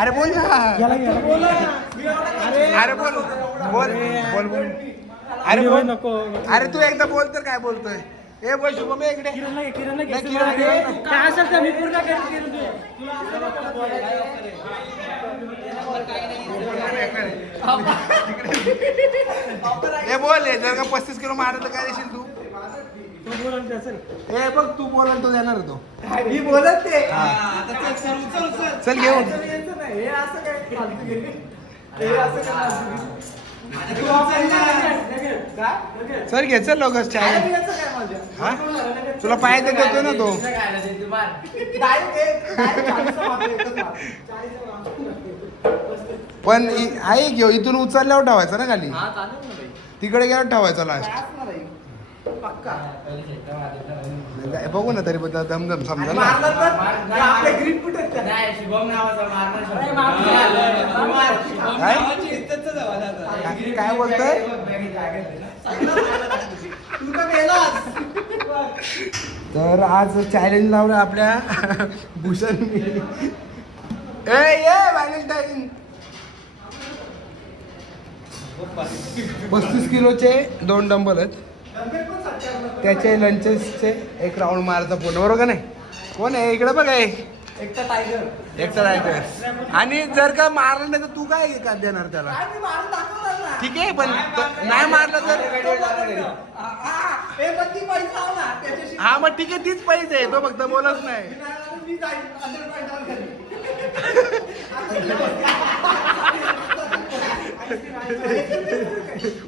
अरे बोल ना। याला याला। अरे बोल बोल बोल बोल। अरे बोल। नको अरे तू एकदा बोल तर काय बोलतोय? ए बोल शुभम इकडे. किरण नाही किरण नाही किरण. काय असेल तर मी पूर्ण करेन किरण तू. ए बोल जर का पस्तीस किलो मारलं तर काय देशील तू? ए बघ तू बोल आणि तो देणार तो. मी बोलत ते. चल घेऊन. हे असं काय? हे असं? चल घे चल लोक? हा? तुला पाहिजे तर देतो ना तो. पण आहे घेऊ. इथून उचलल्यावर ठेवायचं ना खाली? हा. तिकडे गेल्यावर ठेवायचं लास्ट? पक्का. बघू ना तरी पण दमदम समजा ना. मारला तर? आपले कर. काय- काय बोलतोय? तू तर आज चॅलेंज लावलं आपल्या भूषण ए ये व्हॅलेंटाईन पस्तीस किलोचे दोन डंबल आहेत. त्याचे लंचेसचे एक राऊंड मारायचा पूर्ण बरोबर का नाही? कोण आहे? इकडे बघ आहे. एकटा टायगर एकटा राहायचं आणि जर का मारलं नाही तर तू काय का देणार त्याला? ठीक आहे पण नाही मारलं तर हा, पैसा मग ठीक आहे तीच पाहिजे तो फक्त बोलत नाही मी नाही आलो, मी जाईन अंदर पॉईंटवर घरी.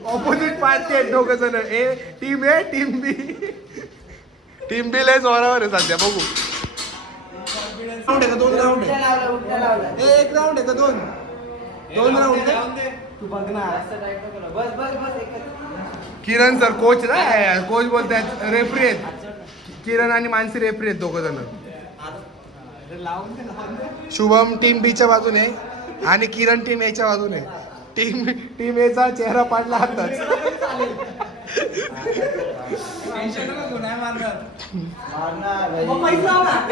ऑपोजिट पार्टी आहेत दोघ जण. A team A team B team B लय जोरावर आहे सध्या बघू. राऊंड आहे का? दोन राऊंड आहे? एक राऊंड आहे का? दोन. दोन राऊंड आहे? तू बघ ना बस बस बस किरण सर कोच ना? कोच बोलतात रेफरी आहेत. किरण आणि मानसी रेफरी आहेत दोघ जण. शुभम टीम बीच्या बाजूने आणि किरण टीम एच्या बाजूने. टीम टीम एचा चेहरा पाडला ना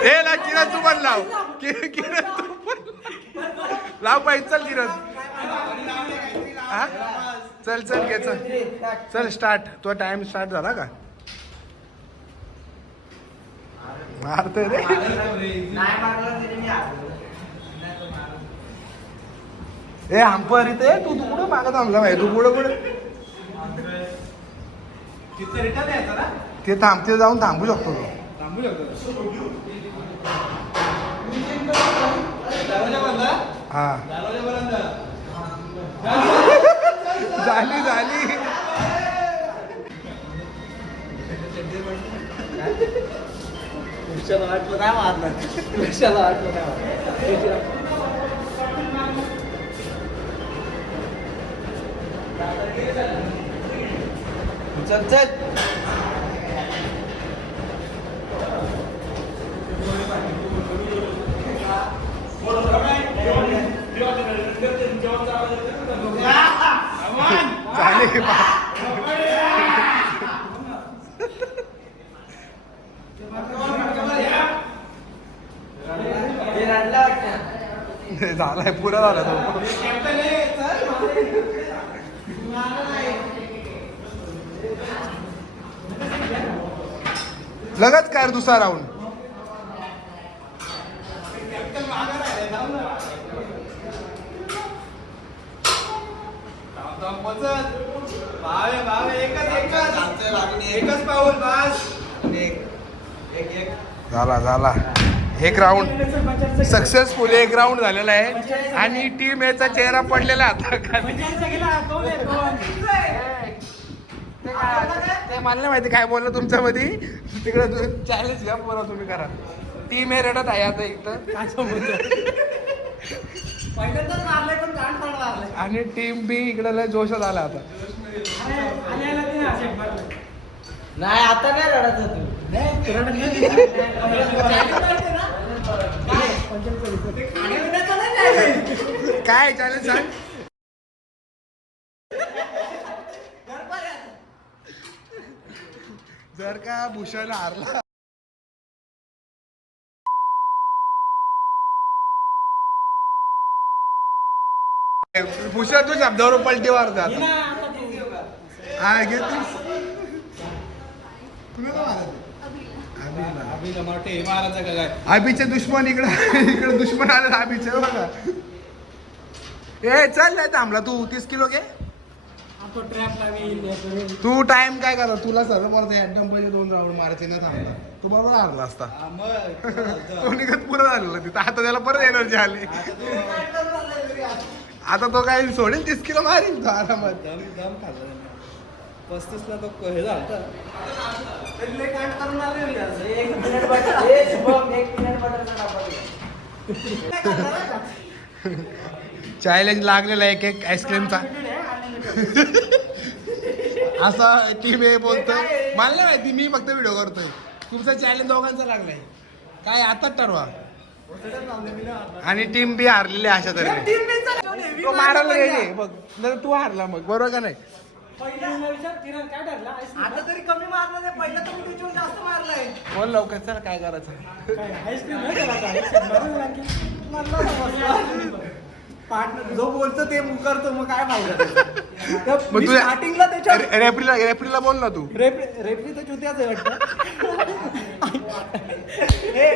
ए ला किरण तू पण लाव. कि- किरण तू पण लाव. लाव पाहिजे चल किरण. हा? चल चल घे चल. चल स्टार्ट तो टाइम स्टार्ट झाला का? मारतोय रे. ए हंपर इथे तू तू कुठं मागं थांबला भाई तू पुढं पुढे. तिथं रिटर्न यायचं ना? ते थांबते जाऊन थांबू शकतो तो. थांबू शकतो. हा? झाली झाली. काय वाटलं काय मारलं. चल चल. झालाय पुरा झाला तो. लगच काय दुसरा राऊंड झाला झाला. एक राऊंड सक्सेसफुल एक राऊंड झालेला आहे. आणि टीम याचा चेहरा पडलेला आता खाली. ते काय- ते मला माहिती काय बोललं तुमच्यामध्ये? तिकडे चॅलेंज घ्या बरं तुम्ही करा. टीम हे रडत आहे आता इकडं आणि टीम बी इकडे लय जोशात आला आता. नाही आता नाही रडत तू. रडत काय चालेल सांग. जर का भूषण हारला. भूषण तू शब्दावर पलटी मारतात. हा घेतलीस कुणाला हा हे अभिचे दुश्मन इकडे इकडे दुश्मन आले अभिचे बघा ए चल नाही थांबला तू तीस किलो घे. तू टाइम काय करा तुला सर्व मारता दोन राऊंड मारायचे ना थांबला तो बरोबर हारला असता. हा, तो निघत पुरं झालेला तिथं. आता त्याला परत एनर्जी आली. आता तो काय सोडेल तीस किलो मारील तो आरामात. पस्तीसला तो हे. एक मिनिट बटर ए, शुभम, एक मिनिट बटरचा डबा दे. चॅलेंज लागलेला एक एक आईस्क्रीमचा असा टीम हे बोलतोय मला नाही माहिती मी फक्त व्हिडिओ करतोय. तुमचा चॅलेंज दोघांचा लागलाय. काय आता ठरवा. आणि टीम बी हारलेली आहे अशा तऱ्हेने. तो मारायला गेले बघ. नाही तू हारला मग बरोबर का नाही? पहिला विचार किरण काय ठरला? आईस्क्रीम आता तरी कमी मारलं नाही. पहिला तर मी जास्त मारलाय. बोल लवकर चला काय करायचं? काय आईस्क्रीम नाही केला आणखी. पार्टनर जो बोलतो ते करतो मग काय फायदा? मग मी तुझ्या स्टार्टिंगला त्याच्या रे- रेफरीला रेफरीला बोल ना तू. रेफरी तर चुत्याच आहे वाटतं. ए,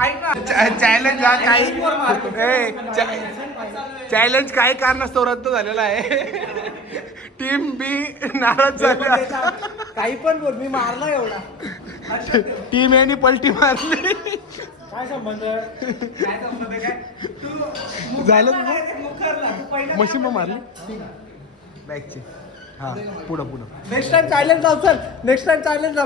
ऐक ना. चॅलेंज हा काही. चॅलेंज काही कारणास्तव रद्द झालेला आहे. टीम बी नाराज झाली. काही पण बोल मी मारला एवढा. टीम यांनी पलटी मारली. काय संबंध? काय संबंध काय? तू झालं मशीन मग मारली? बॅगची हा पुढं पुढं. नेक्स्ट टाइम चॅलेंज लाव चल. नेक्स्ट टाइम चॅलेंज लाव.